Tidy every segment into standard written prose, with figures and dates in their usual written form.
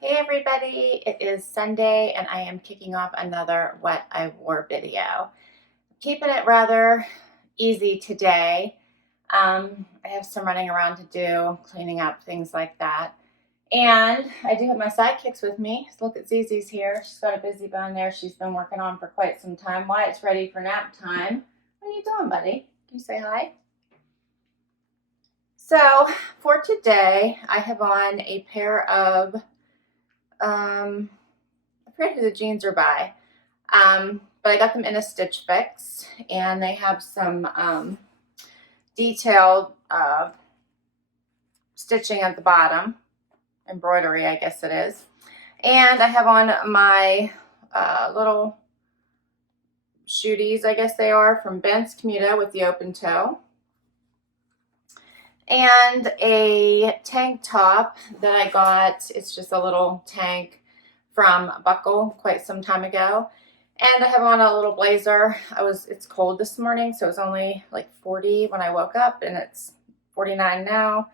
Hey everybody, it is Sunday and I am kicking off another What I Wore video. Keeping it rather easy today. I have some running around to do, cleaning up, things like that. And I do have my sidekicks with me. So look at Zizi's here. She's got a busy bone there she's been working on for quite some time. Wyatt's ready for nap time. What are you doing, buddy? Can you say hi? So for today, I have on a pair of I forget who the jeans are by, but I got them in a Stitch Fix, and they have some detailed stitching at the bottom, embroidery, I guess it is. And I have on my little shooties, I guess they are, from Ben's Camuto with the open toe. And a tank top that I got. It's just a little tank from Buckle quite some time ago. And I have on a little blazer. It's cold this morning, so it was only like 40 when I woke up, and it's 49 now.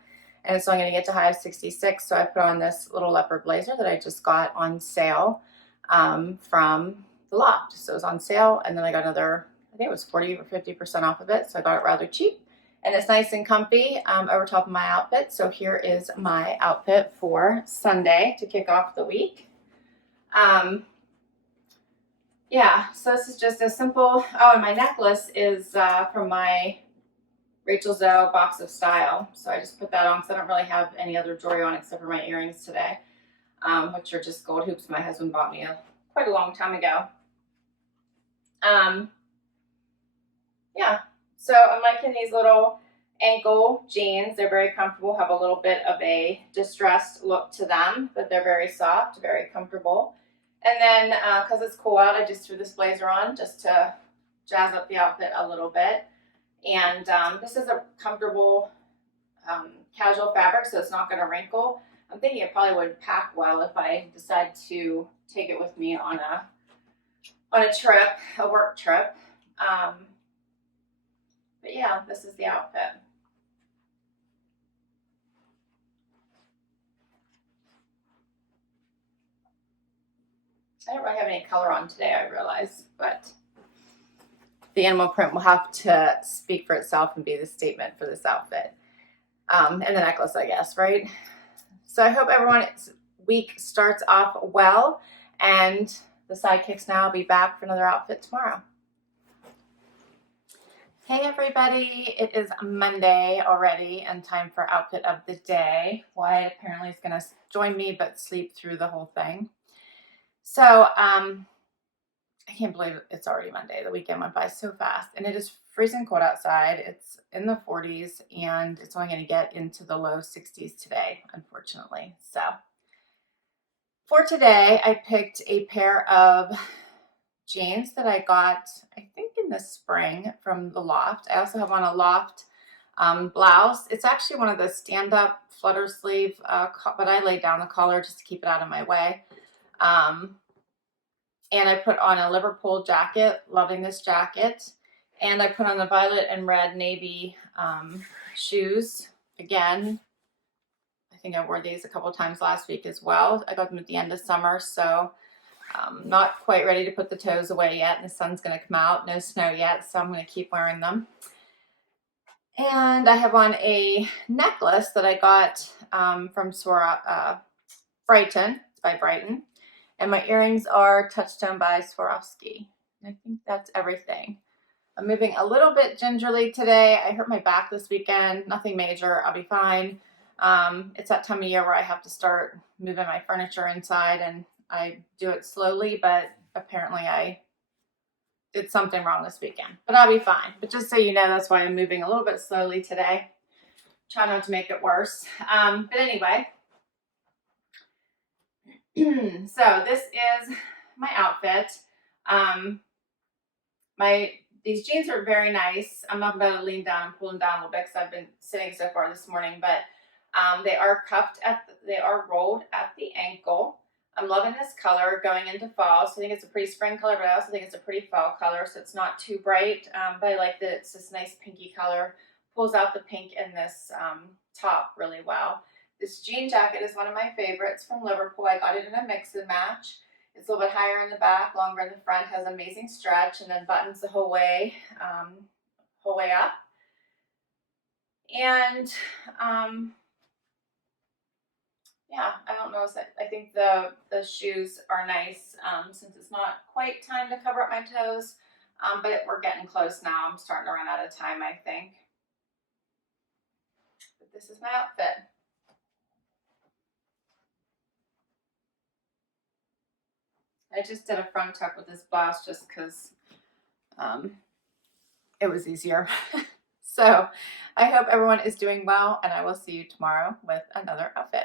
And it's only going to get to high of 66, so I put on this little leopard blazer that I just got on sale from the Loft. So it was on sale, and then I got another, I think it was 40 or 50% off of it, so I got it rather cheap. And it's nice and comfy over top of my outfit. So here is my outfit for Sunday to kick off the week. Yeah, so this is just a simple, oh, and my necklace is from my Rachel Zoe Box of Style. So I just put that on because I don't really have any other jewelry on except for my earrings today, which are just gold hoops my husband bought me quite a long time ago. Yeah. So I'm liking these little ankle jeans. They're very comfortable, have a little bit of a distressed look to them, but they're very soft, very comfortable. And then because it's cool out, I just threw this blazer on just to jazz up the outfit a little bit. And this is a comfortable casual fabric, so it's not going to wrinkle. I'm thinking it probably would pack well if I decide to take it with me on a trip, a work trip. But yeah, this is the outfit. I don't really have any color on today, I realize, but the animal print will have to speak for itself and be the statement for this outfit. And the necklace, I guess, right? So I hope everyone's week starts off well, and the sidekicks now will be back for another outfit tomorrow. Hey everybody, it is Monday already and time for outfit of the day. Wyatt apparently is going to join me but sleep through the whole thing. So I can't believe it's already Monday. The weekend went by so fast, and it is freezing cold outside. It's in the 40s, and it's only going to get into the low 60s today, unfortunately. So for today, I picked a pair of jeans that I got, I think, in the spring from the Loft. I also have on a Loft blouse. It's actually one of the stand-up flutter sleeve, but I laid down the collar just to keep it out of my way. And I put on a Liverpool jacket, loving this jacket. And I put on the violet and red navy shoes. Again, I think I wore these a couple times last week as well. I got them at the end of summer, so not quite ready to put the toes away yet. And the sun's going to come out. No snow yet, so I'm going to keep wearing them. And I have on a necklace that I got from Brighton. It's by Brighton. And my earrings are Touchstone by Swarovski. And I think that's everything. I'm moving a little bit gingerly today. I hurt my back this weekend. Nothing major. I'll be fine. It's that time of year where I have to start moving my furniture inside, and I do it slowly, but apparently I did something wrong this weekend. But I'll be fine. But just so you know, that's why I'm moving a little bit slowly today. Try not to make it worse. But anyway. So this is my outfit. These jeans are very nice. I'm not going to lean down and pull them down a little bit because I've been sitting so far this morning, but they are cuffed they are rolled at the ankle. I'm loving this color going into fall. So I think it's a pretty spring color, but I also think it's a pretty fall color. So it's not too bright, but I like that it's this nice pinky color. Pulls out the pink in this top really well. This jean jacket is one of my favorites from Liverpool. I got it in a mix and match. It's a little bit higher in the back, longer in the front, has amazing stretch, and then buttons the whole way up. And yeah, I don't know. I think the shoes are nice since it's not quite time to cover up my toes, but we're getting close now. I'm starting to run out of time, I think. But this is my outfit. I just did a front tuck with this blouse just because it was easier. So I hope everyone is doing well, and I will see you tomorrow with another outfit.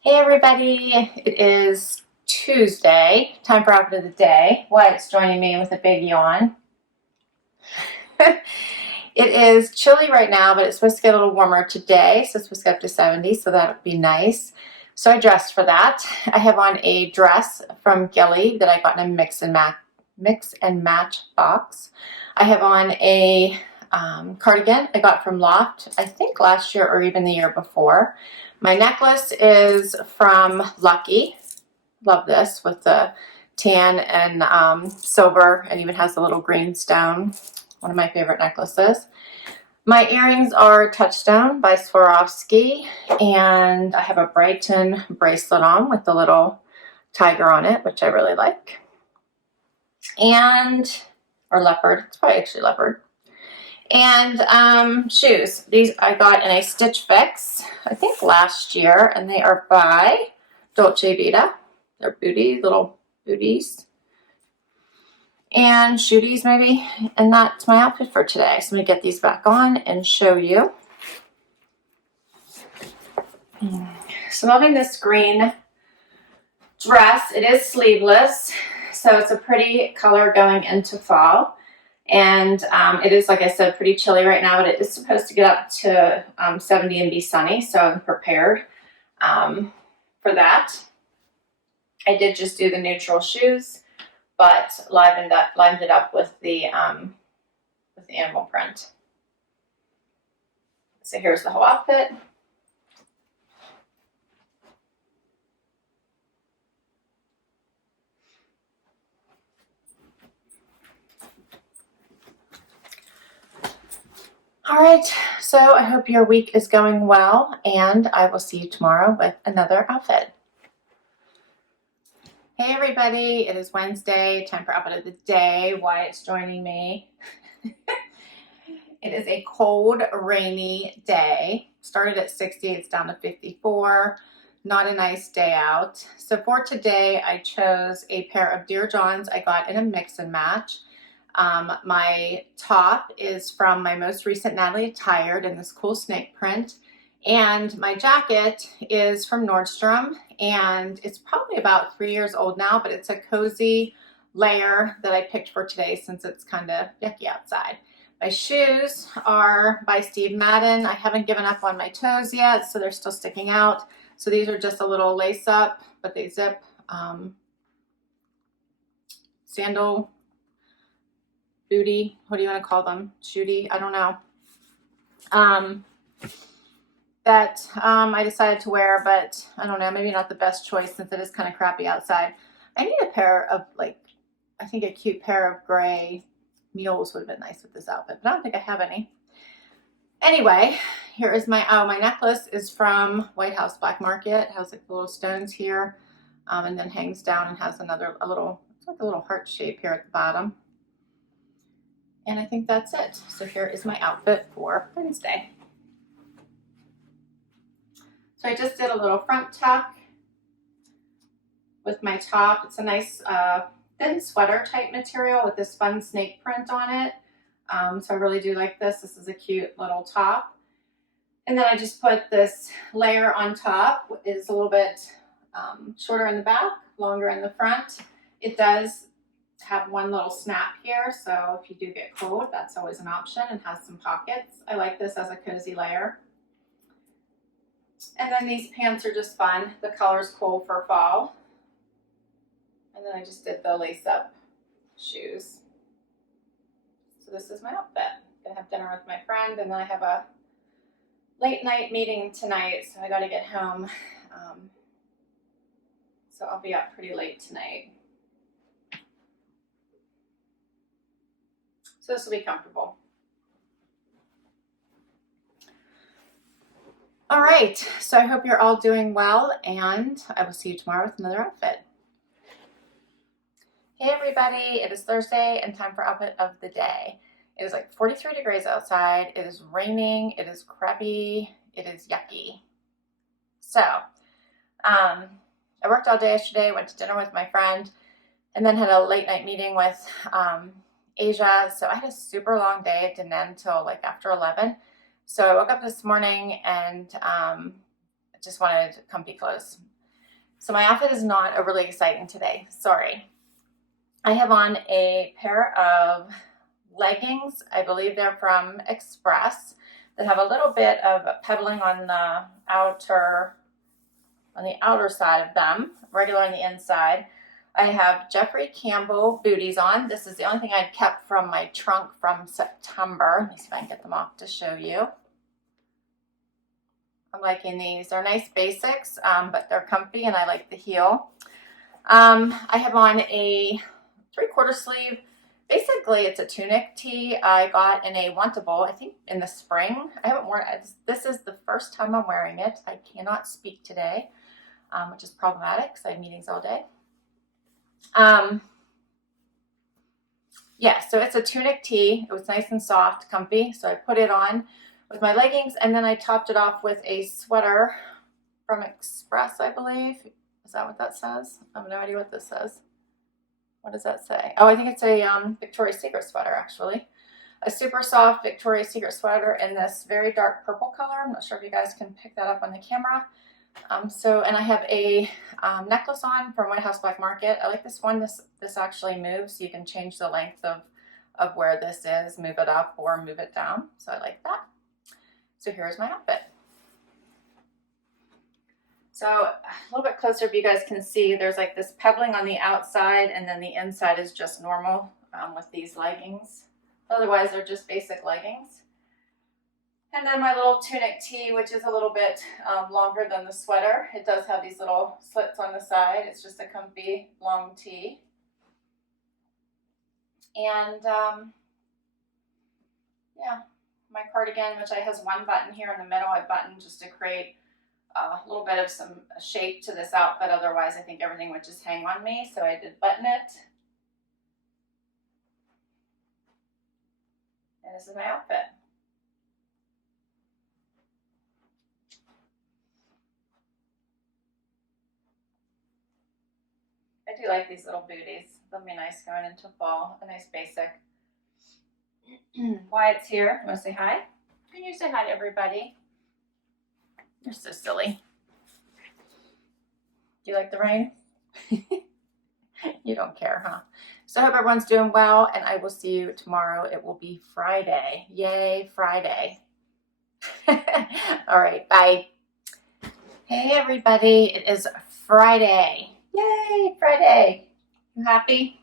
Hey everybody, it is Tuesday, time for outfit of the day. Wyatt's joining me with a big yawn. It is chilly right now, but it's supposed to get a little warmer today, so it's supposed to get up to 70, so that would be nice. So I dressed for that. I have on a dress from Gilly that I got in a mix and match box. I have on a cardigan I got from Loft, I think last year or even the year before. My necklace is from Lucky. Love this with the tan and silver, and even has the little green stone. One of my favorite necklaces. My earrings are Touchstone by Swarovski, and I have a Brighton bracelet on with the little tiger on it, which I really like. Or leopard, it's probably actually leopard. And shoes. These I got in a Stitch Fix, I think last year, and they are by Dolce Vita. They're little booties. And shooties maybe. And that's my outfit for today. So I'm going to get these back on and show you. So I'm loving this green dress. It is sleeveless, so it's a pretty color going into fall. And it is, like I said, pretty chilly right now, but it is supposed to get up to 70 and be sunny, so I'm prepared for that. I did just do the neutral shoes, but livened it up with the animal print. So here's the whole outfit. All right, so I hope your week is going well, and I will see you tomorrow with another outfit. Hey everybody, it is Wednesday, time for outfit of the day. Wyatt's joining me. It is a cold, rainy day. Started at 60, it's down to 54. Not a nice day out. So for today, I chose a pair of Dear Johns I got in a mix and match. My top is from my most recent Natalie Attired in this cool snake print. And my jacket is from Nordstrom, and it's probably about 3 years old now, but it's a cozy layer that I picked for today since it's kind of yucky outside. My shoes are by Steve Madden. I haven't given up on my toes yet, so they're still sticking out. So these are just a little lace up, but they zip. Sandal booty, what do you want to call them? Shooty, I don't know. That I decided to wear, but I don't know, maybe not the best choice since it is kind of crappy outside. I need a pair of, like, I think a cute pair of gray mules would have been nice with this outfit, but I don't think I have any. Anyway, here is my necklace is from White House Black Market. It has like little stones here, and then hangs down and has it's like a little heart shape here at the bottom. And I think that's it. So here is my outfit for Wednesday. So I just did a little front tuck with my top. It's a nice thin sweater type material with this fun snake print on it. So I really do like this. This is a cute little top. And then I just put this layer on top. It's a little bit shorter in the back, longer in the front. It does have one little snap here, so if you do get cold, that's always an option, and has some pockets. I like this as a cozy layer. And then these pants are just fun. The color's cool for fall. And then I just did the lace-up shoes. So this is my outfit. I'm gonna have dinner with my friend, and then I have a late night meeting tonight, so I got to get home. So I'll be up pretty late tonight. So this will be comfortable. All right, so I hope you're all doing well, and I will see you tomorrow with another outfit. Hey everybody, it is Thursday and time for outfit of the day. It is like 43 degrees outside, it is raining, it is crappy, it is yucky. So, I worked all day yesterday, went to dinner with my friend, and then had a late night meeting with Asia. So I had a super long day, it didn't end until like after 11. So I woke up this morning and just wanted comfy clothes. So my outfit is not overly exciting today, sorry. I have on a pair of leggings, I believe they're from Express, that have a little bit of pebbling on the outer side of them, regular on the inside. I have Jeffrey Campbell booties on. This is the only thing I'd kept from my trunk from September. Let me see if I can get them off to show you. I'm liking these. They're nice basics, but they're comfy and I like the heel. I have on a 3/4 sleeve. Basically, it's a tunic tee I got in a wantable, I think in the spring. I haven't worn it. This is the first time I'm wearing it. I cannot speak today, which is problematic because I have meetings all day. Yeah, so it's a tunic tee. It was nice and soft, comfy. So I put it on with my leggings, and then I topped it off with a sweater from Express, I believe. Is that what that says? I have no idea what this says. What does that say? Oh, I think it's a Victoria's Secret sweater, actually. A super soft Victoria's Secret sweater in this very dark purple color. I'm not sure if you guys can pick that up on the camera. And I have a necklace on from White House Black Market. I like this one. This actually moves, so you can change the length of where this is, move it up or move it down. So I like that. So here's my outfit. So a little bit closer, if you guys can see, there's like this pebbling on the outside, and then the inside is just normal with these leggings. Otherwise, they're just basic leggings. And then my little tunic tee, which is a little bit longer than the sweater. It does have these little slits on the side. It's just a comfy long tee. And yeah, my cardigan, which has one button here in the middle. I buttoned just to create a little bit of some shape to this outfit. Otherwise, I think everything would just hang on me. So I did button it. And this is my outfit. I do like these little booties. They'll be nice going into fall. A nice basic. Wyatt's here. You want to say hi? Can you say hi to everybody? You're so silly. Do you like the rain? You don't care, huh? So I hope everyone's doing well, and I will see you tomorrow. It will be Friday. Yay, Friday. All right, bye. Hey, everybody. It is Friday. Yay, Friday. You happy?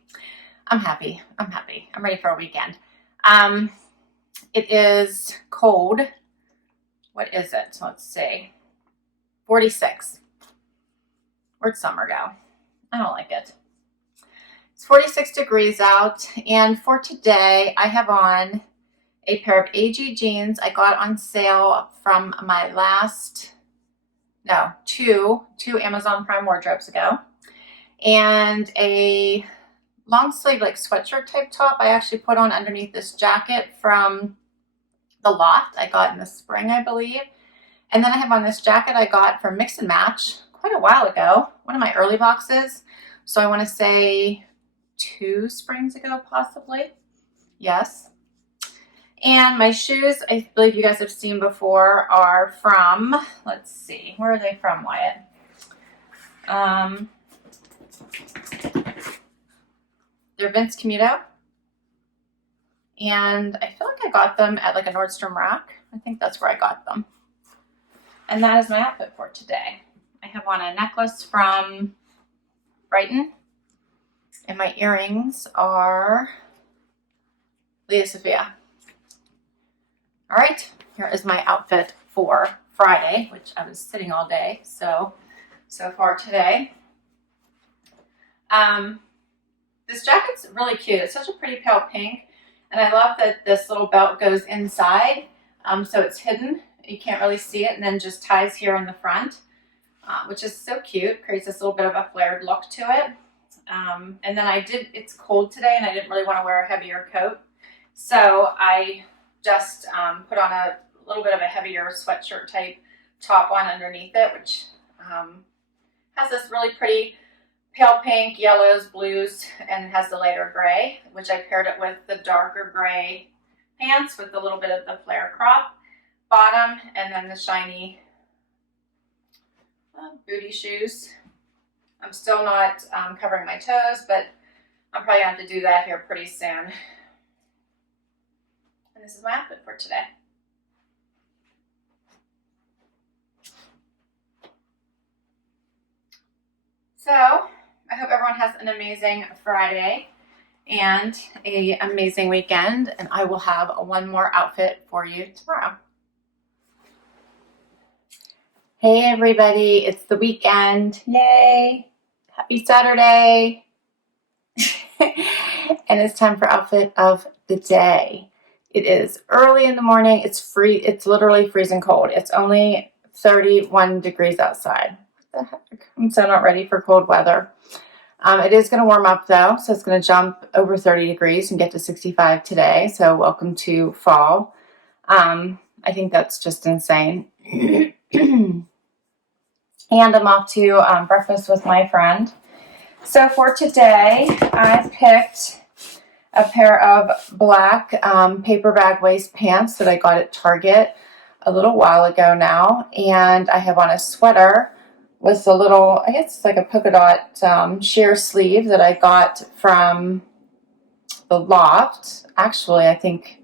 I'm happy. I'm happy. I'm ready for a weekend. It is cold. What is it? Let's see. 46. Where'd summer go? I don't like it. It's 46 degrees out, and for today I have on a pair of AG jeans I got on sale from my two Amazon Prime wardrobes ago, and a long sleeve like sweatshirt type top I actually put on underneath this jacket from the Loft I got in the spring, I believe. And then I have on this jacket I got from Mix and Match quite a while ago, one of my early boxes. So I want to say 2 springs ago, possibly. Yes. And my shoes, I believe you guys have seen before, are from, let's see, where are they from, Wyatt? They're Vince Camuto. And I feel like I got them at like a Nordstrom rack. I think that's where I got them. And that is my outfit for today. I have on a necklace from Brighton. And my earrings are Leah Sophia. All right, here is my outfit for Friday, which I was sitting all day, so far today. This jacket's really cute. It's such a pretty pale pink, and I love that this little belt goes inside, so it's hidden. You can't really see it, and then just ties here in the front, which is so cute. Creates this little bit of a flared look to it. And then it's cold today, and I didn't really want to wear a heavier coat, so I just put on a little bit of a heavier sweatshirt type top on underneath it, which has this really pretty pale pink, yellows, blues, and has the lighter gray, which I paired it with the darker gray pants with a little bit of the flare crop bottom, and then the shiny booty shoes. I'm still not covering my toes, but I'm probably going to have to do that here pretty soon. And this is my outfit for today. So I hope everyone has an amazing Friday and an amazing weekend, and I will have one more outfit for you tomorrow. Hey everybody, it's the weekend. Yay! Happy Saturday! And it's time for outfit of the day. It is early in the morning. It's literally freezing cold. It's only 31 degrees outside. What the heck? I'm so not ready for cold weather. It is going to warm up though, so it's going to jump over 30 degrees and get to 65 today. So welcome to fall. I think that's just insane. And I'm off to breakfast with my friend. So for today, I picked a pair of black paper bag waist pants that I got at Target a little while ago now. And I have on a sweater with a little, I guess it's like a polka dot sheer sleeve that I got from the Loft. Actually, I think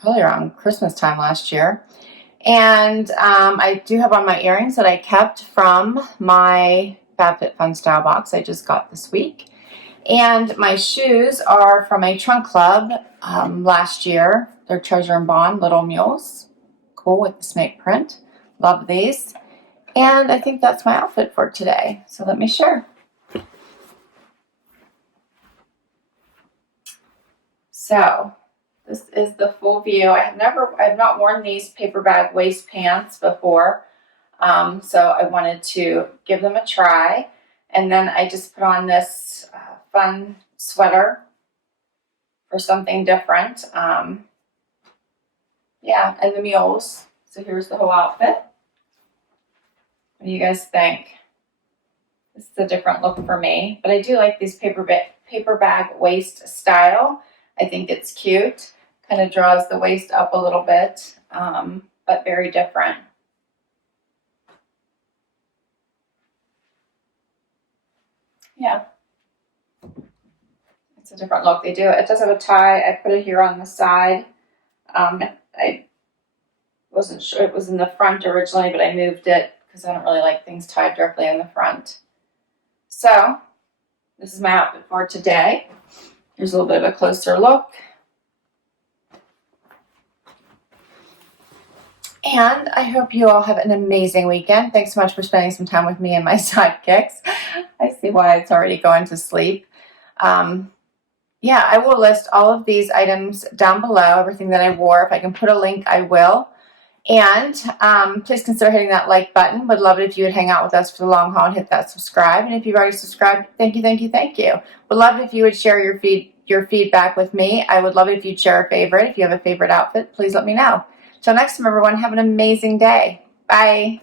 probably around Christmas time last year. And I do have on my earrings that I kept from my FabFitFun style box I just got this week. And my shoes are from a trunk club last year. They're Treasure and Bond Little Mules. Cool with the snake print. Love these. And I think that's my outfit for today. So let me share. So this is the full view. I have not worn these paper bag waist pants before. So I wanted to give them a try. And then I just put on this fun sweater for something different. Yeah, and the mules. So here's the whole outfit. What do you guys think? This is a different look for me, but I do like these paper bag waist style. I think it's cute. Kind of draws the waist up a little bit, but very different. Yeah. It's a different look. It does have a tie. I put it here on the side. I wasn't sure it was in the front originally, but I moved it because I don't really like things tied directly in the front. So this is my outfit for today. Here's a little bit of a closer look. And I hope you all have an amazing weekend. Thanks so much for spending some time with me and my sidekicks. I see why it's already going to sleep. Yeah, I will list all of these items down below, everything that I wore. If I can put a link, I will. And please consider hitting that like button. Would love it if you would hang out with us for the long haul and hit that subscribe. And if you've already subscribed, thank you, thank you, thank you. Would love it if you would share your feedback with me. I would love it if you'd share a favorite. If you have a favorite outfit, please let me know. Till next time, everyone, have an amazing day. Bye.